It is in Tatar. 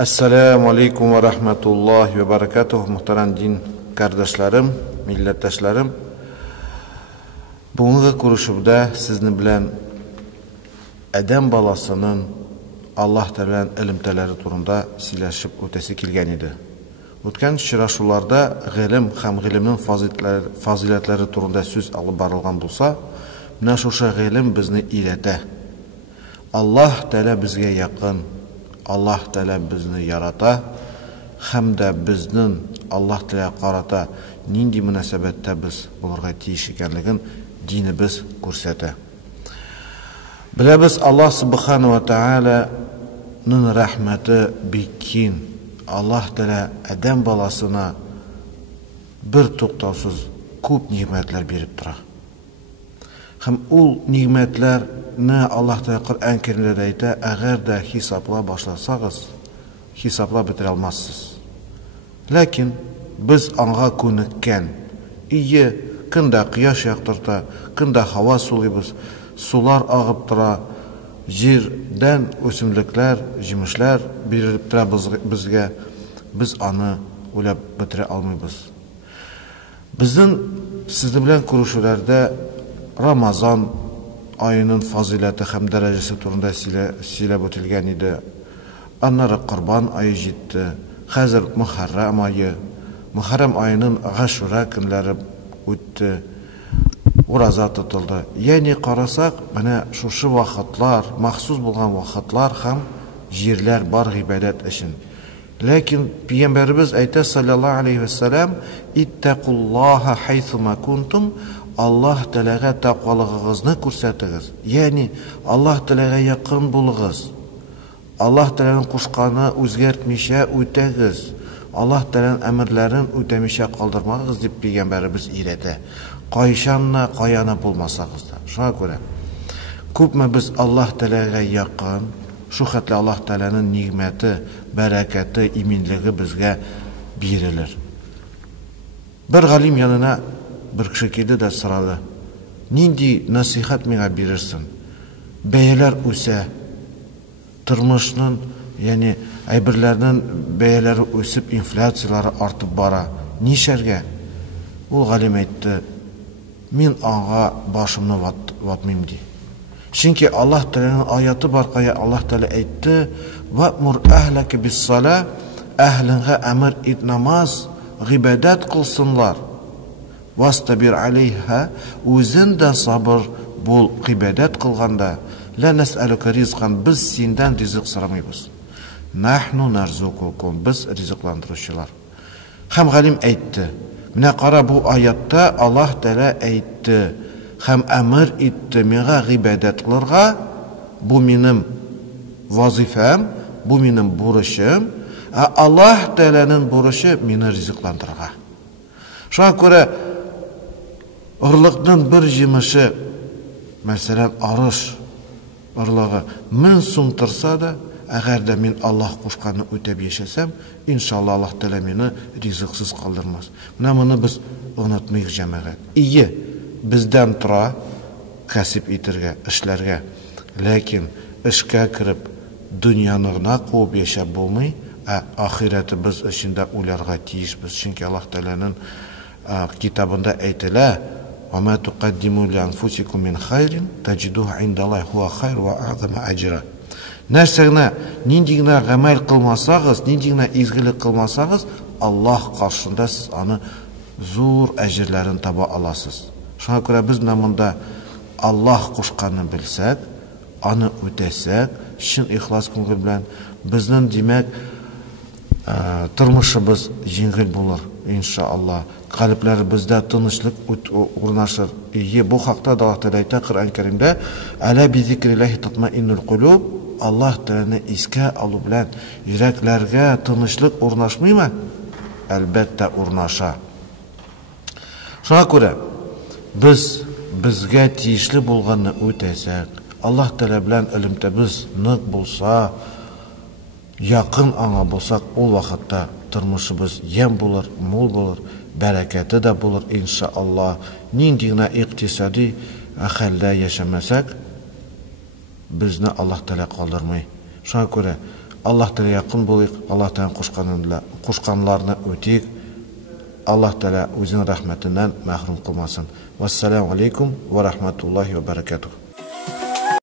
Assalamu alaikum wa rahmatullahi wa barakatuh. Muhtaram din kardeşlerim, milletdaşlarım. Bugungi ko'rishuvda sizni bilan adam balasının Allah Teala'nın ilmtalari turunda silashib o'tasi kelgan edi. O'tgan uchrashuvlarda ilm ham ilmning fazilatlari turunda so'z olib borilgan bo'lsa, mana o'sha ilm bizni ilata. Allah Teala bizga yaqin. Allah Teala bizni yarata, hamda bizning Allah Teala qarata nindi munosabatda biz ularga tegish ekanligin dinimiz ko'rsatadi. Bilamiz Allah subhanahu va taala ning rahmati bekin. Allah Teala adam balasına bir to'xtovsiz ko'p ne'matlar berib turadi. Ham ul ne'matlarni Allah Teala Qur'on Karimda aytadi, agarda hisoblab boshlasangiz, hisoblab bitira olmassiz. Lekin biz anga ko'nikkan, iyi kunda quyosh yoqtirta, kunda havo sug'ibuz, sular og'ib tura, yerdan o'simliklar, jimishlar berilib tura bizga, biz ani o'ylab bitira olmaymiz. Bizning sizlar bilan ko'rishuvlarda Ramazan ayının fazilati ham darajasi turunda silab o'tilgan edi. Annar Qurban oyi yetdi. Hozir Muharram oyi. Muharram oyining Ashura kunlari o'tdi. Roza tutildi. Ya'ni qarasak, mana shu vaqtlar, maxsus bo'lgan vaqtlar ham yerlar bor ibodat uchun. Lekin payg'ambarimiz aytadi sallallohu alayhi vasallam, ittaqulloha haythuma kuntum. Allah Teala'ga taqvalig'izni ko'rsatasiz. Ya'ni Allah Teala'ga yaqin bo'ling'iz. Allah Teala'ning qo'shqani o'zgartmisha o'tagiz. Allah Teala'ning amrlarini o'tamisha qoldirmag'iz deb payg'ambarimiz aytadi. Qo'yshanna qo'yana bo'lmasag'izda. Shunga ko'ra ko'pmi biz Allah Teala'ga yaqin, shu xatla Allah Teala'ning ne'mati, barakati, iminligi bizga berilir. Bir g'alim yanına bir kishi keldi da so'radi, nindi nasihat menga berirsin? Bayalar o'sa, turmushning, ya'ni aybirlarning bayalari o'sib, inflyatsiyalari ortib bora. Nisharga? U g'alim aytdi, men anga boshimni vatmayim deydi. Chunki Alloh taolaning oyati bor, Alloh taolo aytdi, "Va'mur ahlaka bis-sola", ahlinga amr et namoz, ibodat qilsinlar. Vastabir alayha, o'zindan sabr bo'l ibodat qilganda, la nas'aluka rizqan, biz sendan rizq so'ramaymiz. Nahnu narzuqukum, biz rizqlantiruvchilar. Ham g'alim aytdi, mana qara bu oyatda Alloh taolo aytdi, ham amr etdi menga ibodat qilirga, bu mening vazifam, bu mening burishim, Alloh taolaning burishi meni rizqlantirga. Shunga ko'ra Urliqdan bir jimishi, masalan, arish urlig'i 1000 so'm tursa da, agarda men Alloh qo'shqanini o'tab yashasam, inshaalloh Alloh taolo meni rizqsiz qoldirmas. Mana buni biz unutmaylik jamoat. Iyi, bizdan tura kasb etirga, ishlarga, lekin ishga kirib dunyoni qo'yib yashab bo'lmay, oxirati biz ishida ularga tegishmiz. Chunki Alloh taolaning kitabında aytilar, "Va ma tuqaddimu li anfusikum min khayrin tajiduhu indallahi huwa khayr va a'zama ajra." Narsani nindigina amal qilmasangiz, nindigina izgilik qilmasangiz, Alloh qarshısında siz ani zo'r ajrlarini topa olasiz. Shunga ko'ra biz namunda Alloh qo'shqanini bilsak, ani o'tasak, shin ixlos ko'ngil bilan bizning demak turmushimiz yengil bo'lar inshaalloh. Qalblarimizda tinchlik o'rnashir. Bu haqda Alloh taolo aytadi Qur'on Karimda, "Ala bi zikrillahi tatma'innul qulub", Alloh taolani esga olib bilan yuraklarga tinchlik o'rnashmaymi? Albatta o'rnasha. Shunga ko'ra bizga tegishli bo'lganini o'tasak, Alloh taolo bilan ilmda biz niq bo'lsa, yaqin anga bo'lsak, o vaqtda turmushimiz yem bo'lar, mo'l bo'lar, barakati da bo'lar inshaalloh. Nindigina iqtisodiy holda yashamasak, bizni Alloh taolo qoldirmay. Shunga ko'ra Аллаһ Тәгалә якын булыйк, Аллаһ Тәгалә кушканларны үтик. Аллаһ Тәгалә үзенең рәхмәтеннән мәхрүм кылмасын. Вассаламу алейкум ва рахматуллахи ва баракатух.